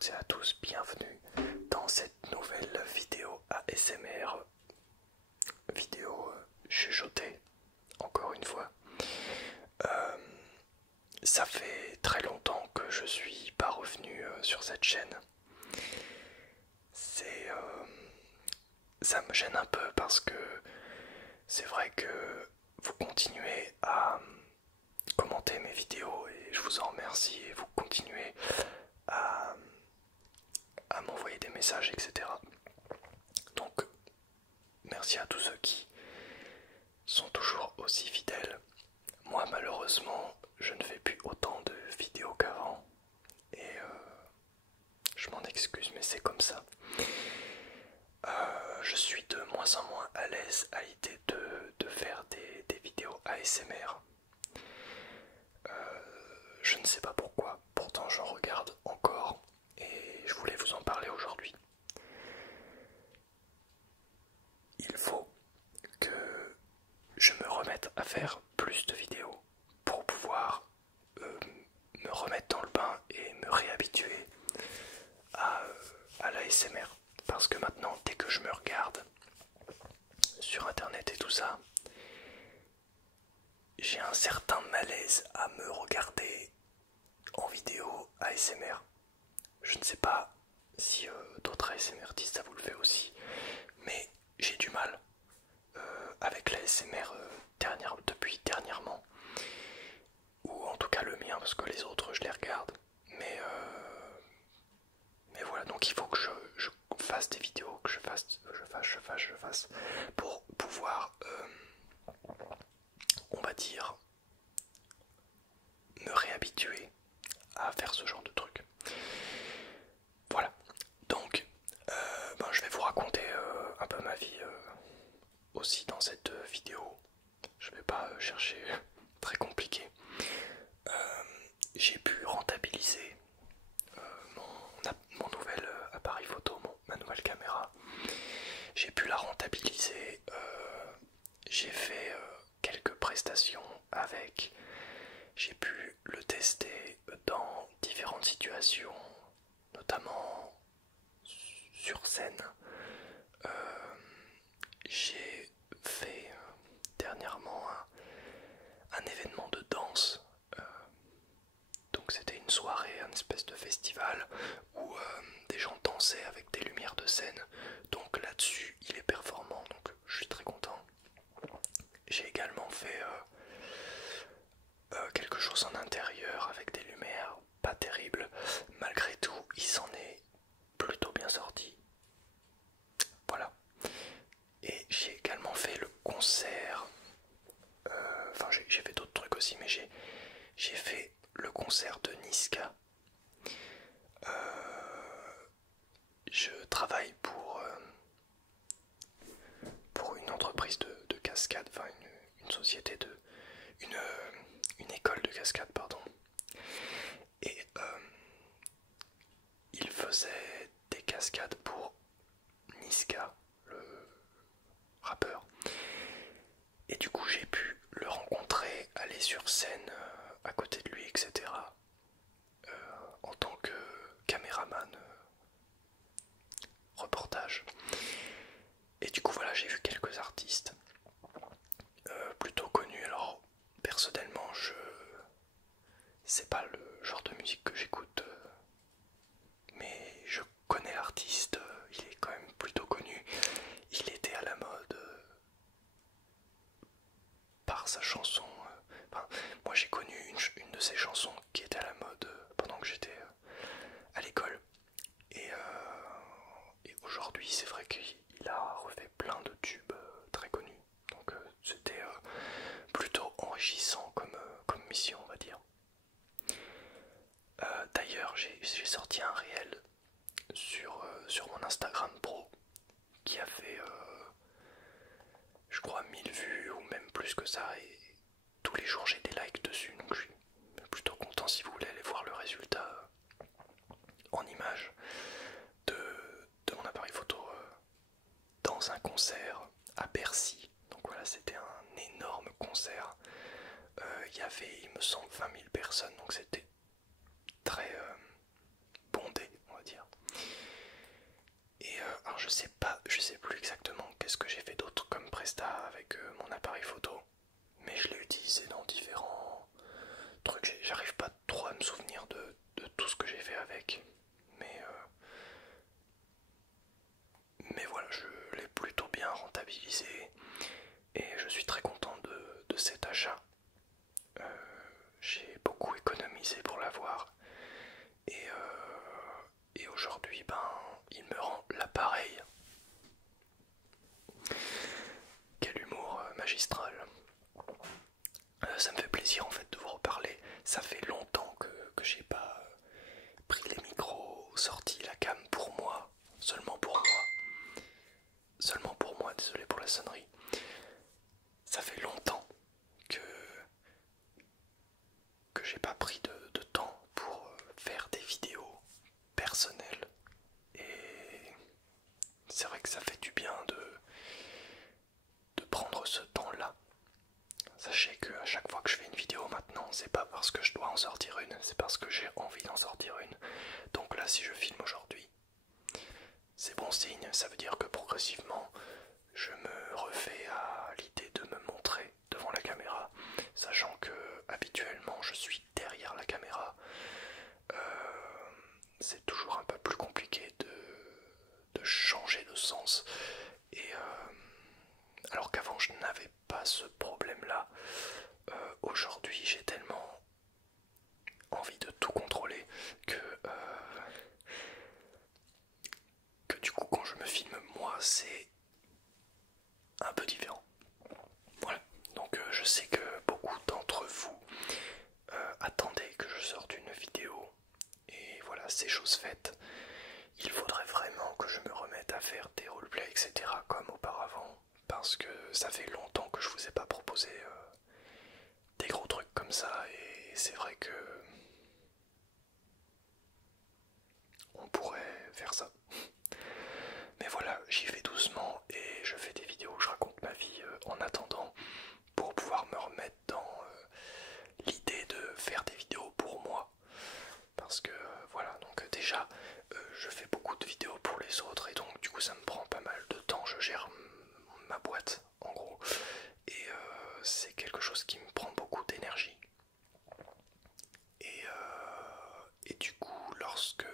toutes et à tous, bienvenue dans cette nouvelle vidéo ASMR, vidéo chuchotée, encore une fois. Ça fait très longtemps que je suis pas revenu sur cette chaîne. Ça me gêne un peu parce que c'est vrai que vous continuez à commenter mes vidéos et je vous en remercie, et vous continuez à m'envoyer des messages, etc. Donc merci à tous ceux qui sont toujours aussi fidèles. Moi malheureusement je ne fais plus autant de vidéos qu'avant et je m'en excuse, mais c'est comme ça. Je suis de moins en moins à l'aise à l'idée de faire des vidéos ASMR. Je ne sais pas pourquoi, pourtant j'en regarde encore et je voulais vous en parler aujourd'hui. Il faut que je me remette à faire plus de vidéos pour pouvoir me remettre dans le bain et me réhabituer à l'ASMR. Parce que maintenant, dès que je me regarde sur internet et tout ça, j'ai un certain malaise à me regarder en vidéo ASMR. Je ne sais pas si d'autres ASMRtistes ça vous le fait aussi, mais j'ai du mal avec l'ASMR depuis dernièrement, ou en tout cas le mien, parce que les autres je les regarde, mais voilà, donc il faut que je fasse des vidéos, que je fasse pour pouvoir on va dire me réhabituer à faire ce genre de truc. Voilà, donc je vais vous raconter un peu ma vie aussi dans cette vidéo. Je vais pas chercher très compliqué. J'ai pu rentabiliser mon nouvel appareil photo, ma nouvelle caméra. J'ai pu la rentabiliser. J'ai fait quelques prestations avec. J'ai pu le tester dans différentes situations, notamment sur scène. J'ai fait dernièrement un événement de danse. Donc c'était une soirée, une espèce de festival où des gens dansaient avec des lumières de scène. Donc là-dessus, il est performant, donc je suis très content. J'ai également fait quelque chose en intérieur avec des lumières pas terribles. Malgré tout, il s'en est plutôt bien sorti. Voilà. Et j'ai également fait le concert. Enfin, j'ai fait d'autres trucs aussi, mais j'ai fait le concert de Niska. Je travaille pour une entreprise de cascade, enfin une société une école de cascade, pardon. Et il faisait des cascades pour Niska, le rappeur. Et du coup j'ai pu le rencontrer, aller sur scène à côté de lui, etc. En tant que caméraman reportage. Et du coup voilà, j'ai vu quelques artistes plutôt connus. Alors personnellement c'est pas le genre de musique que j'écoute, mais je connais l'artiste, il est quand même plutôt connu. Il était à la mode par sa chanson. Enfin, moi j'ai connu une de ses chansons qui était à la mode pendant que j'étais à l'école. Et aujourd'hui c'est vrai qu'il a refait plein de tubes très connus. Donc c'était plutôt enrichissant comme mission, on va dire. D'ailleurs j'ai sorti un réel sur mon Instagram pro qui a fait je crois 1000 vues ou même plus que ça, et tous les jours j'ai des likes dessus, donc je suis plutôt content. Si vous voulez aller voir le résultat en image de mon appareil photo dans un concert à Bercy. Donc voilà, c'était un énorme concert. Il y avait, il me semble, 20 000 personnes, donc c'était très bondé, on va dire. je sais plus exactement qu'est-ce que j'ai fait d'autre comme presta avec mon appareil photo, mais je l'ai utilisé dans différents trucs. J'arrive pas trop à me souvenir de tout ce que j'ai fait avec, mais, mais voilà, je l'ai plutôt bien rentabilisé et je suis très content de cet achat. Euh, j'ai beaucoup économisé pour l'avoir et aujourd'hui, ben, il me rend l'appareil. Quel humour magistral. Ça me fait plaisir en fait de vous reparler. Ça fait longtemps que j'ai pas pris les micros, sorti la cam pour moi, seulement pour moi. Seulement pour moi, désolé pour la sonnerie. Ça fait longtemps que, que j'ai pas pris de temps pour faire des vidéos personnelles. Et c'est vrai que ça fait du bien de prendre ce temps-là. Sachez que à chaque fois que je fais une vidéo maintenant, c'est pas parce que je dois en sortir une, c'est parce que j'ai envie d'en sortir une. Donc là, si je filme aujourd'hui, c'est bon signe, ça veut dire que progressivement, je me refais à l'idée de me montrer devant la caméra, sachant que habituellement je suis derrière la caméra. C'est toujours un peu plus compliqué de changer de sens. Et alors qu'avant je n'avais pas ce problème-là, aujourd'hui j'ai tellement envie de tout contrôler que du coup quand je me filme moi c'est un peu différent. Voilà, donc je sais que beaucoup d'entre vous attendaient que je sorte une vidéo et voilà, c'est chose faite. Il faudrait vraiment que je me remette à faire des roleplays etc comme auparavant parce que ça fait longtemps que je vous ai pas proposé des gros trucs comme ça et c'est vrai que on pourrait faire ça. Mais voilà, j'y vais doucement et je fais des vidéos où je raconte ma vie en attendant pour pouvoir me remettre dans l'idée de faire des vidéos pour moi. Parce que voilà, donc déjà je fais beaucoup de vidéos pour les autres et donc du coup ça me prend pas mal de temps, je gère ma boîte en gros. Et c'est quelque chose qui me prend beaucoup d'énergie. Et du coup, lorsque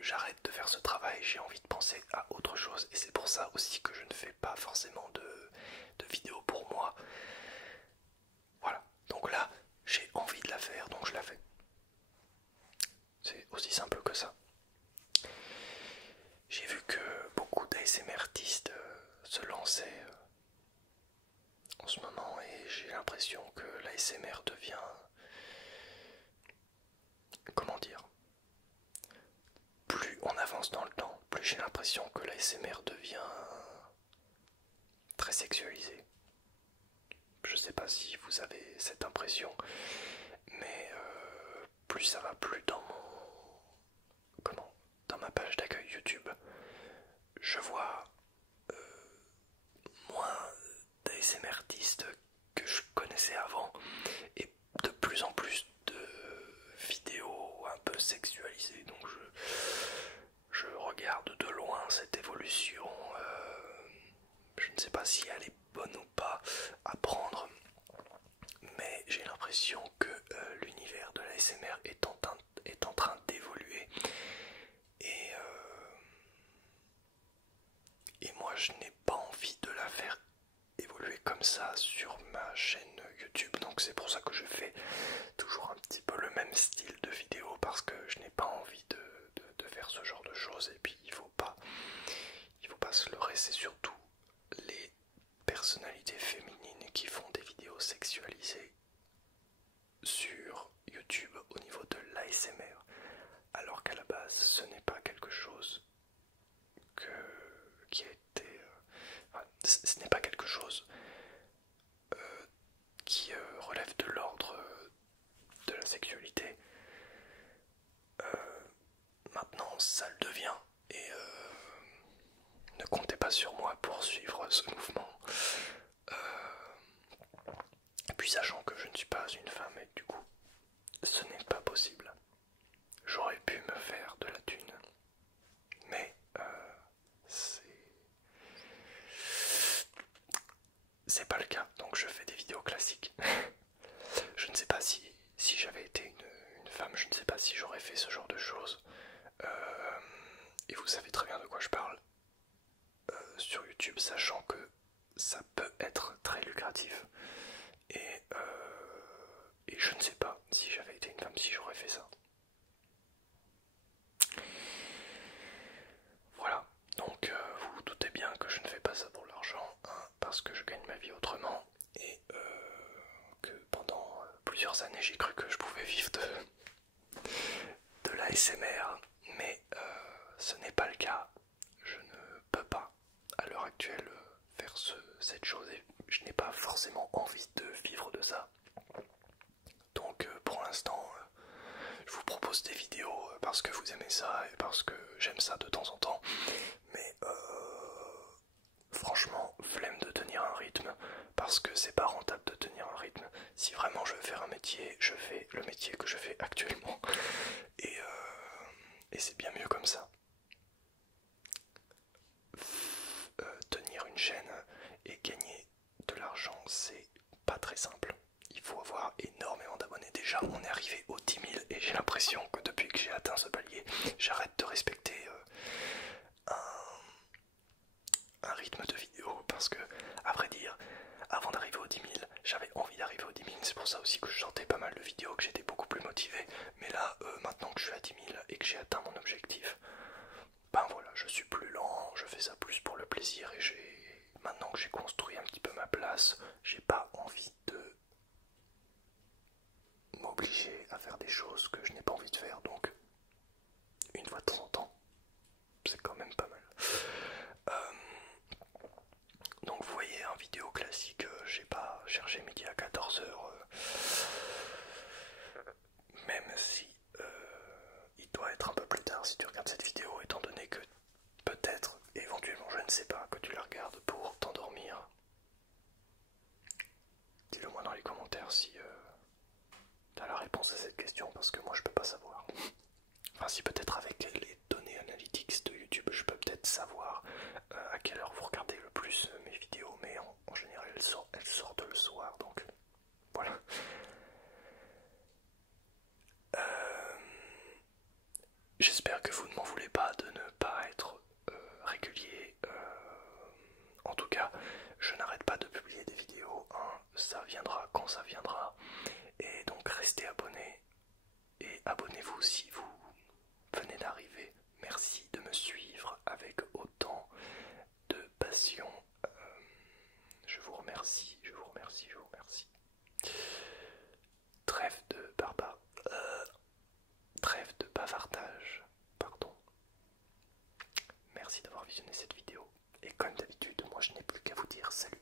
j'arrête de faire ce travail, j'ai envie de penser à autre chose. Et c'est pour ça aussi que je ne fais pas forcément de vidéos pour moi. Voilà. Donc là, j'ai envie de la faire, donc je la fais. C'est aussi simple que ça. J'ai vu que beaucoup d'ASMRtistes se lançaient en ce moment et j'ai l'impression que l'ASMR devient... Comment dire? Plus on avance dans le temps, plus j'ai l'impression que l'ASMR devient très sexualisé. Je sais pas si vous avez cette impression, mais plus ça va, plus dans dans ma page d'accueil YouTube, je vois moins d'ASMRtistes que je connaissais avant et de plus en plus de vidéos un peu sexualisées. Donc je regarde de loin cette évolution. Je ne sais pas si elle est bonne ou pas à prendre, mais j'ai l'impression que l'univers de l'ASMR est en train d'évoluer et moi je n'ai pas envie de la faire évoluer comme ça sur ma chaîne YouTube, donc c'est pour ça que je fais toujours un petit peu le même style de vidéo parce que je n'ai pas envie de faire ce genre de choses. Et puis il faut pas se leurrer, c'est surtout les personnalités féminines qui font des vidéos sexualisées sur YouTube au niveau de l'ASMR, alors qu'à la base ce n'est pas quelque chose qui a été... ce n'est pas quelque chose qui relève de l'ordre de la sexualité. Maintenant ça le devient et ne comptez pas sur moi pour suivre ce mouvement. Et puis sachant que je ne suis pas une femme et du coup ce n'est pas possible. J'aurais pu me faire de la thune, mais c'est pas le cas, donc je fais des vidéos classiques. Je ne sais pas si j'avais été une femme, je ne sais pas si j'aurais fait ce genre de choses. Et vous savez très bien de quoi je parle sur YouTube, sachant que ça peut être très lucratif. Et, et je ne sais pas si j'avais été une femme, si j'aurais fait ça. Voilà, donc vous vous doutez bien que je ne fais pas ça pour l'argent, hein, parce que je gagne ma vie autrement, et que pendant plusieurs années j'ai cru que je pouvais vivre de l'ASMR, mais ce n'est pas le cas. Je ne peux pas à l'heure actuelle faire cette chose, et je n'ai pas forcément envie de vivre de ça. Donc pour l'instant, je vous propose des vidéos parce que vous aimez ça et parce que j'aime ça de temps en temps. Mais franchement, flemme de tenir un rythme parce que c'est pas rentable de tenir un rythme. Si vraiment je veux faire un métier, je fais le métier que je fais actuellement. Et c'est bien mieux comme ça. Tenir une chaîne et gagner de l'argent, c'est pas très simple. Il faut avoir énormément d'abonnés. Déjà, on est arrivé aux 10 000 et j'ai l'impression que depuis que j'ai atteint ce palier, j'arrête de respecter un rythme de vidéo parce que, à vrai dire, avant d'arriver aux 10 000, j'avais envie d'arriver aux 10 000. C'est pour ça aussi que je sortais pas mal de vidéos, que j'étais beaucoup plus motivé. Mais là, maintenant que je suis à 10 000 et que j'ai atteint mon objectif, ben voilà, je suis plus lent, je fais ça plus pour le plaisir et maintenant que j'ai construit un petit peu ma place, j'ai pas envie de m'obliger à faire des choses que je n'ai pas envie de faire, donc une fois de temps en temps, c'est quand même pas mal. Donc vous voyez, un vidéo classique, j'ai pas cherché midi à 14h, même si il doit être un peu plus tard si tu regardes cette vidéo, étant donné que peut-être, éventuellement, je ne sais pas, que tu la regardes pour t'endormir. Dis-le moi dans les commentaires si t'as la réponse à cette question, parce que moi je peux pas savoir. Enfin si, peut-être avec les données analytics de YouTube, je peux peut-être savoir à quelle heure vous regardez le plus mes vidéos, mais en général elles sortent le soir, donc voilà. J'espère que vous ne m'en voulez pas de ne pas être régulier. En tout cas, je n'arrête pas de publier des vidéos, hein. Ça viendra quand ça viendra. Et donc restez abonnés. Et abonnez-vous si vous venez d'arriver. Merci de me suivre avec autant de passion. Je vous remercie, je vous remercie, je vous remercie. Trêve de trêve de bavardage, pardon. Merci d'avoir visionné cette vidéo. Et comme d'habitude, moi je n'ai plus qu'à vous dire salut.